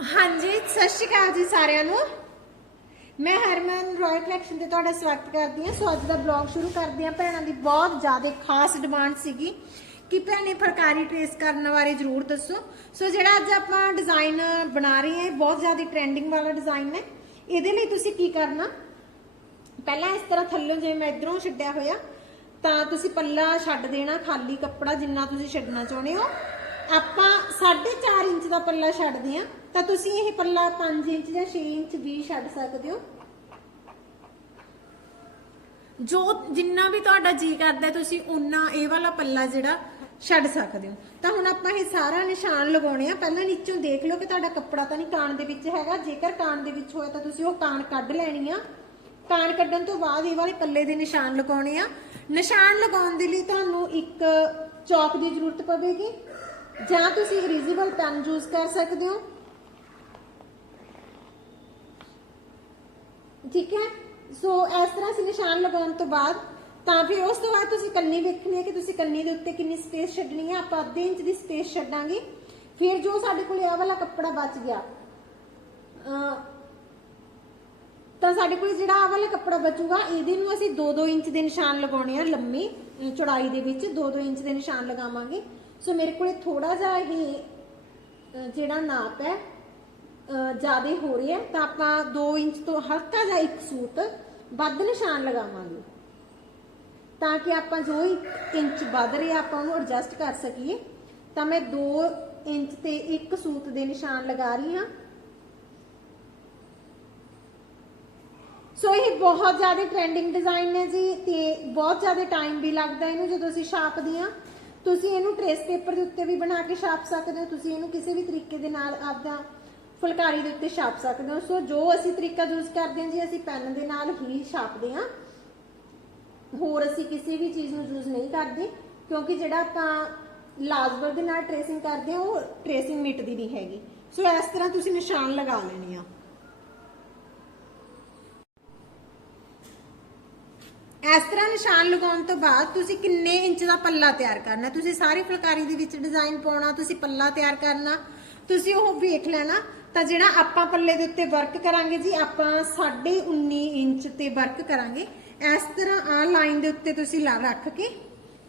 ਹਾਂਜੀ, ਸਤਿ ਸ਼੍ਰੀ ਅਕਾਲ ਜੀ ਸਾਰਿਆਂ ਨੂੰ। ਮੈਂ ਹਰਮਨ ਰੋਇਲ ਕਲੈਕਸ਼ਨ ਤੇ ਤੁਹਾਡਾ ਸਵਾਗਤ ਕਰਦੀ ਹਾਂ। ਸੋ ਅੱਜ ਦਾ ਬਲੌਗ ਸ਼ੁਰੂ ਕਰਦੇ ਹਾਂ। ਭੈਣਾਂ ਦੀ ਬਹੁਤ ਜ਼ਿਆਦਾ ਖਾਸ ਡਿਮਾਂਡ ਸੀਗੀ ਕਿ ਭੈਣੇ ਫਰਕਾਰੀ ਟ੍ਰੇਸ ਕਰਨ ਬਾਰੇ ਜਰੂਰ ਦੱਸੋ। ਸੋ ਜਿਹੜਾ ਅੱਜ ਆਪਾਂ ਡਿਜ਼ਾਈਨ ਬਣਾ ਰਹੇ ਹਾਂ, ਇਹ ਬਹੁਤ ਜ਼ਿਆਦਾ ਟ੍ਰੈਂਡਿੰਗ ਵਾਲਾ ਡਿਜ਼ਾਈਨ ਹੈ। ਇਹਦੇ ਲਈ ਤੁਸੀਂ ਕੀ ਕਰਨਾ? ਪਹਿਲਾਂ ਇਸ ਤਰ੍ਹਾਂ ਥੱਲੋਂ ਜਿਵੇਂ ਮੈਂ ਇਧਰੋਂ ਛੱਡਿਆ ਹੋਇਆ, ਤਾਂ ਤੁਸੀਂ ਪੱਲਾ ਛੱਡ ਦੇਣਾ, ਖਾਲੀ ਕੱਪੜਾ ਜਿੰਨਾ ਤੁਸੀਂ ਛੱਡਣਾ ਚਾਹੁੰਦੇ ਹੋ। ਆਪਾਂ 4.5 ਇੰਚ ਦਾ ਪੱਲਾ ਛੱਡਦੇ ਹਾਂ। ਤਾਂ ਤੁਸੀਂ ਇਹ ਪੱਲਾ 5 ਇੰਚ ਜਾਂ 6 ਇੰਚ ਵੀ ਛੱਡ ਸਕਦੇ ਹੋ। ਜੋ ਜਿੰਨਾ ਵੀ ਤੁਹਾਡਾ ਜੀ ਕਰਦਾ ਤੁਸੀਂ ਉਨਾ ਇਹ ਵਾਲਾ ਪੱਲਾ ਜਿਹੜਾ ਛੱਡ ਸਕਦੇ ਹੋ। ਤਾਂ ਹੁਣ ਆਪਾਂ ਇਹ ਸਾਰਾ ਨਿਸ਼ਾਨ ਲਗਾਉਣੇ ਆ। ਪਹਿਲਾਂ ਨੀਚੋਂ ਦੇਖ ਲਓ ਕਿ ਤੁਹਾਡਾ ਕੱਪੜਾ ਤਾਂ ਨਹੀਂ ਕਾਣ ਦੇ ਵਿੱਚ ਹੈਗਾ। ਜੇਕਰ ਕਾਣ ਦੇ ਵਿੱਚ ਹੋਇਆ ਤਾਂ ਤੁਸੀਂ ਉਹ ਕਾਣ ਕੱਢ ਲੈਣੀ ਆ। ਕਾਣ ਕੱਢਣ ਤੋਂ ਬਾਅਦ ਇਹ ਵਾਲੇ ਪੱਲੇ ਦੇ ਨਿਸ਼ਾਨ ਲਗਾਉਣੇ ਆ। ਨਿਸ਼ਾਨ ਲਗਾਉਣ ਦੇ ਲਈ ਤੁਹਾਨੂੰ ਇੱਕ ਚੌਕ ਦੀ ਜ਼ਰੂਰਤ ਪਵੇਗੀ। ਜਾਂ ਤੁਸੀਂ ਇਰੀਜ਼ੇਬਲ ਪੈਨ ਯੂਜ਼ ਕਰ ਸਕਦੇ ਹੋ। ਠੀਕ ਹੈ? ਸੋ ਇਸ ਤਰ੍ਹਾਂ ਅਸੀਂ ਨਿਸ਼ਾਨ ਲਗਾਉਣ ਤੋਂ ਬਾਅਦ, ਤਾਂ ਫਿਰ ਉਸ ਤੋਂ ਬਾਅਦ ਤੁਸੀਂ ਕੰਨੀ ਵੇਖਣੀ ਹੈ ਕਿ ਤੁਸੀਂ ਕੰਨੀ ਦੇ ਉੱਤੇ ਕਿੰਨੀ ਸਪੇਸ ਛੱਡਣੀ ਹੈ। ਆਪਾਂ ਅੱਧੇ ਇੰਚ ਦੀ ਸਪੇਸ ਛੱਡਾਂਗੇ। ਫਿਰ ਜੋ ਸਾਡੇ ਕੋਲ ਇਹ ਵਾਲਾ ਕੱਪੜਾ ਬਚ ਗਿਆ, ਅਹ, ਤਾਂ ਸਾਡੇ ਕੋਲ ਜਿਹੜਾ ਆਹ ਵਾਲਾ ਕੱਪੜਾ ਬਚੂਗਾ, ਇਹਦੇ ਨੂੰ ਅਸੀਂ 2-2 ਇੰਚ ਦੇ ਨਿਸ਼ਾਨ ਲਗਾਉਣੇ ਆ ਲੰਮੀ ਚੌੜਾਈ ਦੇ ਵਿੱਚ 2-2 ਇੰਚ ਦੇ ਨਿਸ਼ਾਨ ਲਗਾਵਾਂਗੇ। ਸੋ ਮੇਰੇ ਕੋਲੇ ਥੋੜਾ ਜਿਹਾ ਇਹ ਜਿਹੜਾ ਨਾਪ ਹੈ ਜ਼ਿਆਦਾ ਹੋ ਰਿਹਾ ਤਾਂ ਆਪਾਂ 2 ਇੰਚ ਤੋਂ ਹਲਕਾ ਜਿਹਾ ਇੱਕ ਸੂਤ ਵੱਧ ਨਿਸ਼ਾਨ ਲਗਾਵਾਂਗੇ। ਤਾਂ ਕਿ ਆਪਾਂ ਜੋ ਇੰਚ ਵੱਧ ਰਿਹਾ ਆਪਾਂ ਉਹਨੂੰ ਐਡਜਸਟ ਕਰ ਸਕੀਏ। ਤਾਂ ਮੈਂ 2 ਇੰਚ ਤੇ ਇੱਕ ਸੂਤ ਦੇ ਨਿਸ਼ਾਨ ਲਗਾ ਰਹੀ ਹਾਂ। ਸੋ ਇਹ ਬਹੁਤ ਜ਼ਿਆਦਾ ਟ੍ਰੈਂਡਿੰਗ ਡਿਜ਼ਾਈਨ ਨੇ ਜੀ, ਤੇ ਬਹੁਤ ਜ਼ਿਆਦਾ ਟਾਈਮ ਵੀ ਲੱਗਦਾ ਇਹਨੂੰ ਜਦੋਂ ਅਸੀਂ ਛਾਪਦੇ ਆ ਤੁਸੀਂ ਇਹਨੂੰ ਟ੍ਰੇਸ ਪੇਪਰ ਦੇ ਉੱਤੇ ਵੀ ਬਣਾ ਕੇ ਛਾਪ ਸਕਦੇ ਹੋ, ਤੁਸੀਂ ਇਹਨੂੰ ਕਿਸੇ ਵੀ ਤਰੀਕੇ ਦੇ ਨਾਲ ਆਪਦਾ ਫੁਲਕਾਰੀ ਦੇ ਉੱਤੇ ਛਾਪ ਸਕਦੇ ਹੋ। ਸੋ ਜੋ ਅਸੀਂ ਤਰੀਕਾ ਯੂਜ਼ ਕਰਦੇ ਹਾਂ ਜੀ, ਅਸੀਂ ਪੈਨ ਦੇ ਨਾਲ ਹੀ ਛਾਪਦੇ ਹਾਂ। ਹੋਰ ਅਸੀਂ ਕਿਸੇ ਵੀ ਚੀਜ਼ ਨੂੰ ਯੂਜ਼ ਨਹੀਂ ਕਰਦੇ, ਕਿਉਂਕਿ ਜਿਹੜਾ ਆਪਾਂ ਲਾਜ਼ਬਰ ਦੇ ਨਾਲ ਟ੍ਰੇਸਿੰਗ ਕਰਦੇ ਹਾਂ, ਉਹ ਟ੍ਰੇਸਿੰਗ ਮਿਟਦੀ ਨਹੀਂ ਹੈਗੀ। ਸੋ ਇਸ ਤਰ੍ਹਾਂ ਤੁਸੀਂ ਨਿਸ਼ਾਨ ਲਗਾ ਲੈਣੇ ਆ। ਇਸ ਤਰ੍ਹਾਂ ਨਿਸ਼ਾਨ ਲਗਾਉਣ ਤੋਂ ਬਾਅਦ ਤੁਸੀਂ ਕਿੰਨੇ ਇੰਚ ਦਾ ਪੱਲਾ ਤਿਆਰ ਕਰਨਾ? ਤੁਸੀਂ ਸਾਰੀ ਫੁਲਕਾਰੀ ਦੇ ਵਿੱਚ ਡਿਜ਼ਾਈਨ ਪਾਉਣਾ, ਤੁਸੀਂ ਪੱਲਾ ਤਿਆਰ ਕਰਨਾ, ਤੁਸੀਂ ਉਹ ਵੇਖ ਲੈਣਾ। ਤਾਂ ਜਿਹੜਾ ਆਪਾਂ ਪੱਲੇ ਦੇ ਉੱਤੇ ਵਰਕ ਕਰਾਂਗੇ ਜੀ, ਆਪਾਂ 19.5 ਇੰਚ ਤੇ ਵਰਕ ਕਰਾਂਗੇ। ਇਸ ਤਰ੍ਹਾਂ ਆ ਲਾਈਨ ਦੇ ਉੱਤੇ ਤੁਸੀਂ ਲਾ ਰੱਖ ਕੇ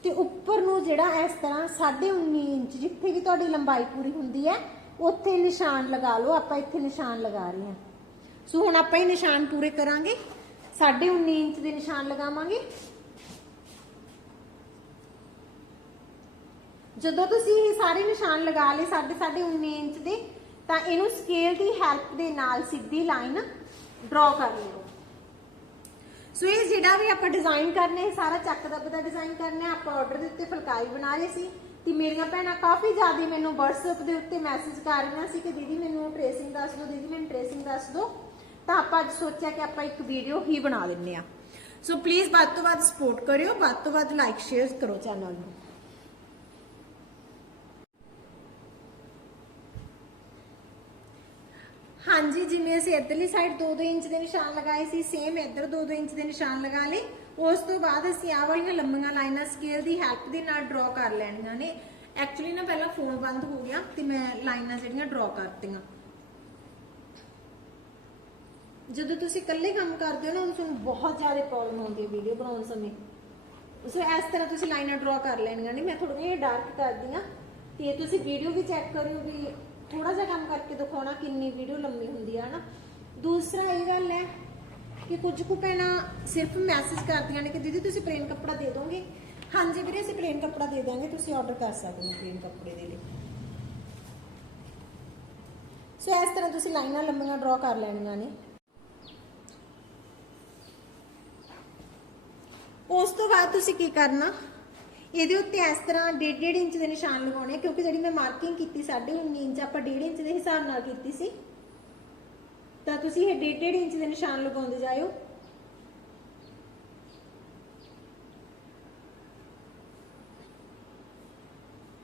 ਤੇ ਉੱਪਰ ਨੂੰ ਜਿਹੜਾ ਇਸ ਤਰ੍ਹਾਂ 19.5 ਇੰਚ ਜਿੱਥੇ ਵੀ ਤੁਹਾਡੀ ਲੰਬਾਈ ਪੂਰੀ ਹੁੰਦੀ ਹੈ, ਉੱਥੇ ਨਿਸ਼ਾਨ ਲਗਾ ਲਓ, ਆਪਾਂ ਇੱਥੇ ਨਿਸ਼ਾਨ ਲਗਾ ਰਹੇ ਹਾਂ। ਸੋ ਹੁਣ ਆਪਾਂ ਇਹ ਨਿਸ਼ਾਨ ਪੂਰੇ ਕਰਾਂਗੇ। 19.5 ਇੰਚ ਦੇ ਨਿਸ਼ਾਨ ਲਗਾਵਾਂਗੇ। ਜਦੋਂ ਤੁਸੀਂ ਇਹ ਸਾਰੇ ਨਿਸ਼ਾਨ ਲਗਾ ਲਏ 19.5 ਇੰਚ ਦੇ ਤਾਂ ਇਹਨੂੰ ਸਕੇਲ ਦੀ ਹੈਲਪ ਦੇ ਨਾਲ ਸਿੱਧੀ ਲਾਈਨ ਡਰਾ ਕਰ ਲਿਓ। ਸੋ ਇਹ ਜਿਹੜਾ ਵੀ ਆਪਾਂ ਡਿਜ਼ਾਈਨ ਕਰਨਾ ਹੈ ਸਾਰਾ ਚੱਕ ਦੱਬ ਦਾ ਡਿਜ਼ਾਈਨ ਕਰਨਾ ਹੈ ਆਪਾਂ ਆਰਡਰ ਦੇ ਉੱਤੇ ਫੁਲਕਾਰੀ ਬਣਾ ਰਹੇ ਸੀ ਤੇ ਮੇਰੀਆਂ ਭੈਣਾਂ ਕਾਫੀ ਜ਼ਿਆਦਾ ਮੈਨੂੰ WhatsApp ਦੇ ਉੱਤੇ ਮੈਸੇਜ ਕਰ ਰਹੀਆਂ ਸੀ ਕਿ ਦੀਦੀ ਮੈਨੂੰ ਟ੍ਰੇਸਿੰਗ ਦੱਸ ਦਿਓ, ਦੀਦੀ ਮੈਨੂੰ ਟ੍ਰੇਸਿੰਗ ਦੱਸ ਦਿਓ। ਤਾਂ ਆਪਾਂ ਅੱਜ ਸੋਚਿਆ ਕਿ ਆਪਾਂ ਇੱਕ ਵੀਡੀਓ ਹੀ ਬਣਾ ਦਿੰਨੇ ਆ। ਸੋ ਪਲੀਜ਼ ਵੱਧ ਤੋਂ ਵੱਧ ਸਪੋਰਟ ਕਰਿਓ, ਵੱਧ ਤੋਂ ਵੱਧ ਲਾਈਕ ਸ਼ੇਅਰ ਕਰੋ ਚੈਨਲ ਨੂੰ। ਹਾਂਜੀ, ਜਿਵੇਂ ਅਸੀਂ ਇੱਧਰਲੀ ਸਾਈਡ 2-2 ਇੰਚ ਦੇ ਨਿਸ਼ਾਨ ਲਗਾਏ ਸੀ ਸੇਮ ਇੱਧਰ 2-2 ਇੰਚ ਦੇ ਨਿਸ਼ਾਨ ਲਗਾ ਲਏ। ਉਸ ਤੋਂ ਬਾਅਦ ਅਸੀਂ ਆਹ ਵਾਲੀਆਂ ਲੰਮੀਆਂ ਲਾਈਨਾਂ ਸਕੇਲ ਦੀ ਹੈਲਪ ਦੇ ਨਾਲ ਡਰਾ ਕਰ ਲੈਣੀਆਂ ਨੇ। ਐਕਚੁਅਲੀ ਨਾ ਪਹਿਲਾਂ ਫੋਨ ਬੰਦ ਹੋ ਗਿਆ ਤੇ ਮੈਂ ਲਾਈਨਾਂ ਜਿਹੜੀਆਂ ਡਰਾ ਕਰਤੀਆਂ। ਜਦੋਂ ਤੁਸੀਂ ਇਕੱਲੇ ਕੰਮ ਕਰਦੇ ਹੋ ਨਾ, ਉਦੋਂ ਤੁਹਾਨੂੰ ਬਹੁਤ ਜ਼ਿਆਦਾ ਪ੍ਰੋਬਲਮ ਆਉਂਦੀ ਹੈ ਵੀਡੀਓ ਬਣਾਉਣ ਸਮੇਂ। ਸੋ ਇਸ ਤਰ੍ਹਾਂ ਤੁਸੀਂ ਲਾਈਨਾਂ ਡਰਾ ਕਰ ਲੈਣੀਆਂ ਨੇ। ਮੈਂ ਥੋੜੀਆਂ ਜਿਹੀਆਂ ਡਾਰਕ ਕਰਦੀ ਆ ਤੇ ਤੁਸੀਂ ਵੀਡੀਓ ਵੀ ਚੈੱਕ ਕਰਿਓ ਵੀ ਥੋੜਾ ਜਿਹਾ ਕੰਮ ਕਰਕੇ ਦਿਖਾਉਣਾ ਕਿੰਨੀ ਵੀਡੀਓ ਲੰਮੀ ਹੁੰਦੀ ਆ ਨਾ। ਦੂਸਰਾ ਇਹ ਗੱਲ ਹੈ ਕਿ ਕੁਝ ਕੁ ਭੈਣਾਂ ਸਿਰਫ ਮੈਸੇਜ ਕਰਦੀਆਂ ਨੇ ਕਿ ਦੀਦੀ ਤੁਸੀਂ ਪਲੇਨ ਕੱਪੜਾ ਦੇ ਦੋਗੇ? ਹਾਂਜੀ ਵੀਰੇ, ਅਸੀਂ ਪਲੇਨ ਕੱਪੜਾ ਦੇ ਦਾਂਗੇ ਤੁਸੀਂ ਆਰਡਰ ਕਰ ਸਕਦੇ ਹੋ ਪਲੇਨ ਕੱਪੜੇ ਦੇ ਲਈ। ਸੋ ਇਸ ਤਰ੍ਹਾਂ ਤੁਸੀਂ ਲਾਈਨਾਂ ਲੰਮੀਆਂ ਡਰਾ ਕਰ ਲੈਣੀਆਂ ਨੇ। ਉਸ ਤੋਂ ਬਾਅਦ ਤੁਸੀਂ ਕੀ ਕਰਨਾ? ਇਹਦੇ ਉੱਤੇ ਇਸ ਤਰ੍ਹਾਂ 1.5 ਇੰਚ ਦੇ ਨਿਸ਼ਾਨ ਲਗਾਉਣੇ ਕਿਉਂਕਿ ਜਿਹੜੀ ਮੈਂ ਮਾਰਕਿੰਗ ਕੀਤੀ 19.5 ਇੰਚ, ਆਪਾਂ 1.5 ਇੰਚ ਦੇ ਹਿਸਾਬ ਨਾਲ ਕੀਤੀ ਸੀ। ਤਾਂ ਤੁਸੀਂ ਇਹ 1.5 ਇੰਚ ਦੇ ਨਿਸ਼ਾਨ ਲਗਾਉਂਦੇ ਜਾਇਓ।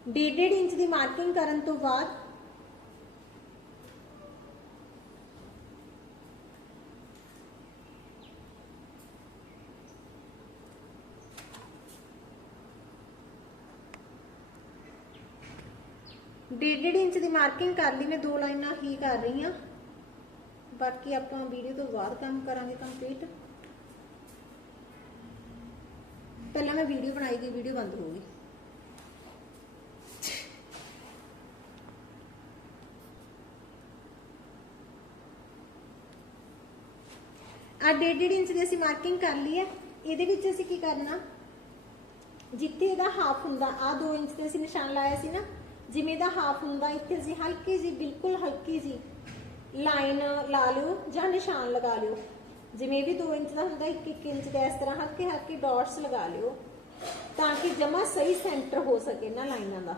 ਡੇਢ ਇੰਚ ਦੀ ਮਾਰਕਿੰਗ ਕਰਨ ਤੋਂ ਬਾਅਦ ਡੇਢ ਡੇਢ ਇੰਚ ਦੀ ਮਾਰਕਿੰਗ ਕਰ ਲਈ ਮੈਂ, ਦੋ ਲਾਈਨਾਂ ਹੀ ਕਰ ਰਹੀ ਹਾਂ। ਬਾਕੀ ਆਪਾਂ ਵੀਡੀਓ ਤੋਂ ਬਾਅਦ ਕੰਮ ਕਰਾਂਗੇ ਕੰਪਲੀਟ ਪਹਿਲਾਂ ਮੈਂ ਵੀਡੀਓ ਬਣਾਈ ਗਈ, ਵੀਡੀਓ ਬੰਦ ਹੋ ਗਈ। ਆ ਡੇਢ ਡੇਢ ਇੰਚ ਦੀ ਅਸੀਂ ਮਾਰਕਿੰਗ ਕਰ ਲਈ ਹੈ। ਇਹਦੇ ਵਿੱਚ ਅਸੀਂ ਕੀ ਕਰਨਾ? ਜਿੱਥੇ ਇਹਦਾ ਹਾਫ ਹੁੰਦਾ ਆ 2 ਇੰਚ ਤੇ ਅਸੀਂ ਨਿਸ਼ਾਨ ਲਾਇਆ ਸੀ ਨਾ ਜਿਵੇਂ ਦਾ ਹਾਫ ਹੁੰਦਾ, ਇੱਥੇ ਅਸੀਂ ਹਲਕੀ ਜੀ ਬਿਲਕੁਲ ਹਲਕੀ ਜੀ ਲਾਈਨ ਲਾ ਲਿਓ ਜਾਂ ਨਿਸ਼ਾਨ ਲਗਾ ਲਿਓ। ਜਿਵੇਂ ਵੀ 2 ਇੰਚ ਦਾ ਹੁੰਦਾ 1 ਇੰਚ ਦਾ, ਇਸ ਤਰ੍ਹਾਂ ਹਲਕੇ ਹਲਕੇ ਡਾਟਸ ਲਗਾ ਲਿਓ ਤਾਂ ਕਿ ਜਮਾ ਸਹੀ ਸੈਂਟਰ ਹੋ ਸਕੇ ਨਾ ਲਾਈਨਾਂ ਦਾ।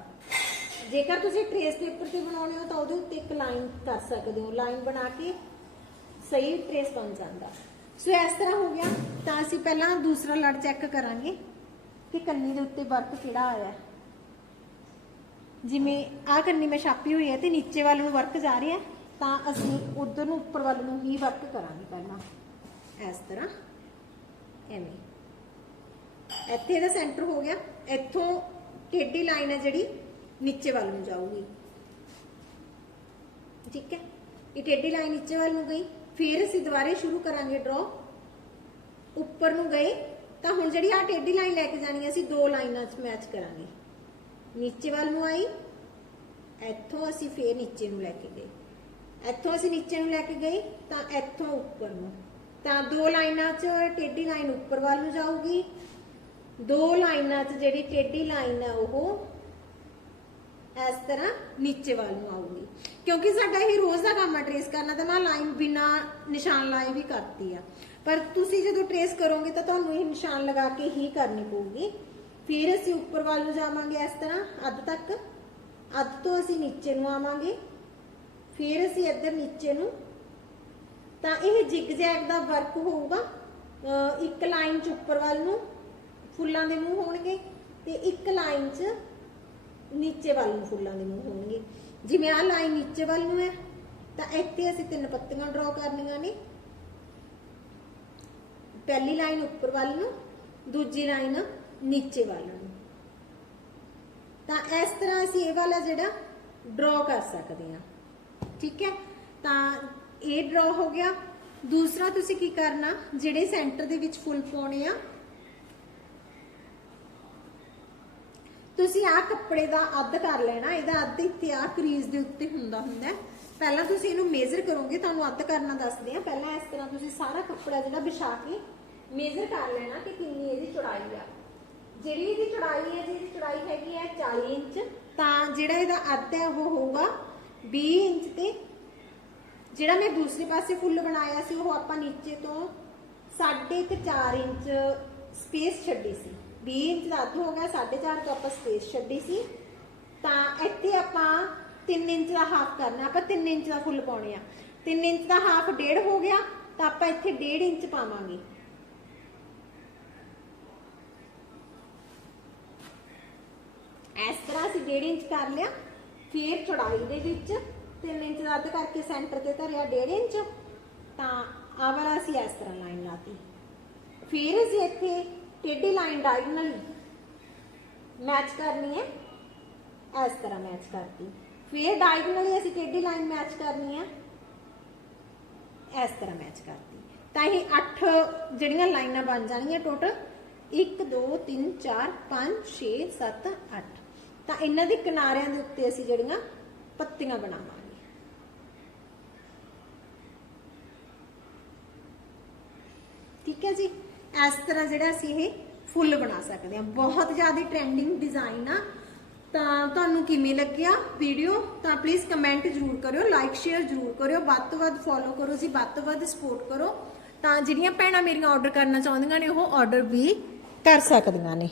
ਜੇਕਰ ਤੁਸੀਂ ਟ੍ਰੇਸ ਪੇਪਰ ਤੇ ਬਣਾਉਣੇ ਹੋ ਤਾਂ ਉਹਦੇ ਉੱਤੇ ਇੱਕ ਲਾਈਨ ਕਰ ਸਕਦੇ ਹੋ। ਲਾਈਨ ਬਣਾ ਕੇ ਸਹੀ ਟ੍ਰੇਸ ਬਣ ਜਾਂਦਾ। ਸੋ ਇਸ ਤਰ੍ਹਾਂ ਹੋ ਗਿਆ। ਤਾਂ ਅਸੀਂ ਪਹਿਲਾਂ ਦੂਸਰਾ ਲੜ ਚੈੱਕ ਕਰਾਂਗੇ ਕਿ ਕੰਨੀ ਦੇ ਉੱਤੇ ਵਰਕ ਕਿਹੜਾ ਆਇਆ। ਜਿਵੇਂ ਆਹ ਕੰਨੀ ਮੈਂ ਛਾਪੀ ਹੋਈ ਹੈ ਤੇ ਨੀਚੇ ਵੱਲ ਨੂੰ ਵਰਕ ਜਾ ਰਿਹਾ ਤਾਂ ਅਸੀਂ ਉਧਰ ਨੂੰ ਉੱਪਰ ਵੱਲ ਨੂੰ ਹੀ ਵਰਕ ਕਰਾਂਗੇ ਪਹਿਲਾਂ। ਇਸ ਤਰ੍ਹਾਂ, ਐਵੇਂ। ਇੱਥੇ ਇਹਦਾ ਸੈਂਟਰ ਹੋ ਗਿਆ, ਇੱਥੋਂ ਟੇਢੀ ਲਾਈਨ ਹੈ ਜਿਹੜੀ, ਨੀਚੇ ਵੱਲ ਨੂੰ ਜਾਊਗੀ। ਠੀਕ ਹੈ? ਇਹ ਟੇਢੀ ਲਾਈਨ ਨੀਚੇ ਵੱਲ ਨੂੰ ਗਈ, ਫਿਰ ਅਸੀਂ ਦੁਬਾਰੇ ਸ਼ੁਰੂ ਕਰਾਂਗੇ ਡਰਾ ਉੱਪਰ ਨੂੰ ਗਏ, ਤਾਂ ਹੁਣ ਜਿਹੜੀ ਆ ਟੇਢੀ ਲਾਈਨ ਲੈ ਕੇ ਜਾਣੀ ਅਸੀਂ ਦੋ ਲਾਈਨਾਂ 'ਚ ਮੈਚ ਕਰਾਂਗੇ। ਨੀਚੇ ਵੱਲ ਨੂੰ ਆਈ, ਇੱਥੋਂ ਅਸੀਂ ਫੇਰ ਨੀਚੇ ਨੂੰ ਲੈ ਕੇ ਗਏ। ਇੱਥੋਂ ਅਸੀਂ ਨੀਚੇ ਨੂੰ ਲੈ ਕੇ ਗਏ, ਤਾਂ ਇੱਥੋਂ ਉੱਪਰ ਨੂੰ। ਤਾਂ ਦੋ ਲਾਈਨਾਂ 'ਚ ਟੇਢੀ ਲਾਈਨ ਉੱਪਰ ਵੱਲ ਨੂੰ ਜਾਊਗੀ। ਦੋ ਲਾਈਨਾਂ 'ਚ ਜਿਹੜੀ ਟੇਢੀ ਲਾਈਨ ਆ ਉਹ ਇਸ ਤਰ੍ਹਾਂ ਨੀਚੇ ਵੱਲ ਨੂੰ ਆਊਗੀ। ਕਿਉਂਕਿ ਸਾਡਾ ਇਹ ਰੋਜ਼ ਦਾ ਕੰਮ ਆ ਟ੍ਰੇਸ ਕਰਨਾ ਤਾਂ ਮੈਂ ਲਾਈਨ ਬਿਨਾ ਨਿਸ਼ਾਨ ਲਾਏ ਵੀ ਕਰਤੀ ਆ। ਪਰ ਤੁਸੀਂ ਜਦੋਂ ਟ੍ਰੇਸ ਕਰੋਗੇ ਤਾਂ ਤੁਹਾਨੂੰ ਇਹ ਨਿਸ਼ਾਨ ਲਗਾ ਕੇ ਹੀ ਕਰਨੀ ਪਊਗੀ। ਫਿਰ ਅਸੀਂ ਉੱਪਰ ਵੱਲ ਨੂੰ ਜਾਵਾਂਗੇ ਇਸ ਤਰ੍ਹਾਂ, ਅੱਧ ਤੱਕ। ਅੱਧ ਤੋਂ ਅਸੀਂ ਨੀਚੇ ਨੂੰ ਆਵਾਂਗੇ। ਫਿਰ ਅਸੀਂ ਇੱਧਰ ਨੀਚੇ ਨੂੰ। ਤਾਂ ਇਹ ਜਿਗ ਜੈਗ ਦਾ ਵਰਕ ਹੋਊਗਾ। ਇੱਕ ਲਾਈਨ ਚ ਉੱਪਰ ਵੱਲ ਨੂੰ ਫੁੱਲਾਂ ਦੇ ਮੂੰਹ ਹੋਣਗੇ ਤੇ ਇੱਕ ਲਾਈਨ ਚ ਨੀਚੇ ਵੱਲ ਨੂੰ ਫੁੱਲਾਂ ਦੇ ਮੂੰਹ ਹੋਣਗੇ। ਜਿਵੇਂ ਆਹ ਲਾਈਨ ਨੀਚੇ ਵੱਲ ਨੂੰ ਹੈ, ਤਾਂ ਇੱਥੇ ਅਸੀਂ ਤਿੰਨ ਪੱਤੀਆਂ ਡਰਾ ਕਰਨੀਆਂ ਨੇ। ਪਹਿਲੀ ਲਾਈਨ ਉੱਪਰ ਵੱਲ ਨੂੰ, ਦੂਜੀ ਲਾਈਨ ਨੀਚੇ ਵੱਲ ਨੂੰ। ਤਾਂ ਇਸ ਤਰ੍ਹਾਂ ਅਸੀਂ ਇਹ ਵਾਲਾ ਜਿਹੜਾ ਡਰਾ ਕਰ ਸਕਦੇ ਹਾਂ। ਠੀਕ ਹੈ? ਤਾਂ ਇਹ ਡਰਾ ਹੋ ਗਿਆ। ਦੂਸਰਾ ਤੁਸੀਂ ਕੀ ਕਰਨਾ? ਜਿਹੜੇ ਸੈਂਟਰ ਦੇ ਵਿੱਚ ਫੁੱਲ ਪਾਉਣੇ ਆ। ਤੁਸੀਂ ਆਹ ਕੱਪੜੇ ਦਾ ਅੱਧ ਕਰ ਲੈਣਾ। ਇਹਦਾ ਅੱਧ ਇੱਥੇ ਆ ਕਰੀਜ਼ ਦੇ ਉੱਤੇ ਹੁੰਦਾ ਹੁੰਦਾ ਪਹਿਲਾਂ ਤੁਸੀਂ ਇਹਨੂੰ ਮੇਜ਼ਰ ਕਰੋਗੇ, ਤੁਹਾਨੂੰ ਅੱਧ ਕਰਨਾ ਦੱਸਦੇ ਆ ਪਹਿਲਾਂ ਇਸ ਤਰ੍ਹਾਂ ਤੁਸੀਂ ਸਾਰਾ ਕੱਪੜਾ ਜਿਹੜਾ ਵਿਛਾ ਕੇ ਮੇਜ਼ਰ ਕਰ ਲੈਣਾ ਕਿ ਕਿੰਨੀ ਇਹਦੀ ਚੌੜਾਈ ਆ। ਜਿਹੜੀ ਇਹਦੀ ਚੌੜਾਈ ਹੈ, ਜਿਹਦੀ ਚੌੜਾਈ ਹੈਗੀ ਹੈ 40 ਇੰਚ, ਤਾਂ ਜਿਹੜਾ ਇਹਦਾ ਅੱਧ ਹੈ, ਉਹ ਹੋਊਗਾ 20 ਇੰਚ ਤੇ ਜਿਹੜਾ ਮੈਂ ਦੂਸਰੇ ਪਾਸੇ ਫੁੱਲ ਬਣਾਇਆ ਸੀ, ਉਹ ਆਪਾਂ ਨੀਚੇ ਤੋਂ 4.5 ਇੰਚ ਸਪੇਸ ਛੱਡੀ ਸੀ। 20 ਇੰਚ ਦਾ ਅੱਧ ਹੋ ਗਿਆ 4.5 ਤੋਂ ਆਪਾਂ ਸਪੇਸ ਛੱਡੀ ਸੀ। ਤਾਂ ਇੱਥੇ ਆਪਾਂ 3 ਇੰਚ ਦਾ ਹਾਫ ਕਰਨਾ, ਆਪਾਂ 3 ਇੰਚ ਦਾ ਫੁੱਲ ਪਾਉਣੇ ਆ। 3 ਇੰਚ ਦਾ ਹਾਫ ਡੇਢ ਹੋ ਗਿਆ, ਤਾਂ ਆਪਾਂ ਇੱਥੇ 1.5 ਇੰਚ ਪਾਵਾਂਗੇ ਇਸ ਤਰ੍ਹਾਂ ਅਸੀਂ 1.5 ਇੰਚ ਕਰ ਲਿਆ? ਫਿਰ ਚੌੜਾਈ ਦੇ ਵਿੱਚ 3 ਇੰਚ ਦਾ ਅੱਧ ਕਰਕੇ ਸੈਂਟਰ ਤੇ ਧਰਿਆ 1.5 ਇੰਚ। ਤਾਂ ਆਹ ਵਾਲਾ ਅਸੀਂ ਇਸ ਤਰ੍ਹਾਂ ਲਾਈਨ ਲਾਤੀ। ਫਿਰ ਅਸੀਂ ਇੱਥੇ ਟੇਢੀ ਲਾਈਨ ਡਾਇਗਨਲ ਮੈਚ ਕਰਨੀ ਹੈ। ਇਸ ਤਰ੍ਹਾਂ ਮੈਚ ਕਰਤੀ। ਫਿਰ ਡਾਇਗਨਲੀ ਅਸੀਂ ਟੇਢੀ ਲਾਈਨ ਮੈਚ ਕਰਨੀ ਹੈ। ਇਸ ਤਰ੍ਹਾਂ ਮੈਚ ਕਰਤੀ। ਤਾਂ ਇਹ 8 ਜਿਹੜੀਆਂ ਲਾਈਨਾਂ ਬਣ ਜਾਣਗੀਆਂ ਟੋਟਲ 1 2 3 4 5 6 7 8 ਤਾਂ ਇਹਨਾਂ ਦੇ ਕਿਨਾਰਿਆਂ ਦੇ ਉੱਤੇ ਅਸੀਂ ਜਿਹੜੀਆਂ ਪੱਤੀਆਂ ਬਣਾਵਾਂਗੇ। ਠੀਕ ਹੈ ਜੀ? ਇਸ ਤਰ੍ਹਾਂ ਜਿਹੜਾ ਅਸੀਂ ਇਹ ਫੁੱਲ ਬਣਾ ਸਕਦੇ ਹਾਂ। ਬਹੁਤ ਜ਼ਿਆਦਾ ਟ੍ਰੈਂਡਿੰਗ ਡਿਜ਼ਾਈਨ ਆ। ਤਾਂ ਤੁਹਾਨੂੰ ਕਿਵੇਂ ਲੱਗਿਆ ਵੀਡੀਓ ਤਾਂ ਪਲੀਜ਼ ਕਮੈਂਟ ਜ਼ਰੂਰ ਕਰਿਓ ਲਾਈਕ ਸ਼ੇਅਰ ਜ਼ਰੂਰ ਕਰਿਓ। ਵੱਧ ਤੋਂ ਵੱਧ ਫੋਲੋ ਕਰੋ ਜੀ, ਵੱਧ ਤੋਂ ਵੱਧ ਸਪੋਰਟ ਕਰੋ। ਤਾਂ ਜਿਹੜੀਆਂ ਭੈਣਾਂ ਮੇਰੀਆਂ ਆਰਡਰ ਕਰਨਾ ਚਾਹੁੰਦੀਆਂ ਨੇ, ਉਹ ਆਰਡਰ ਵੀ ਕਰ ਸਕਦੀਆਂ ਨੇ।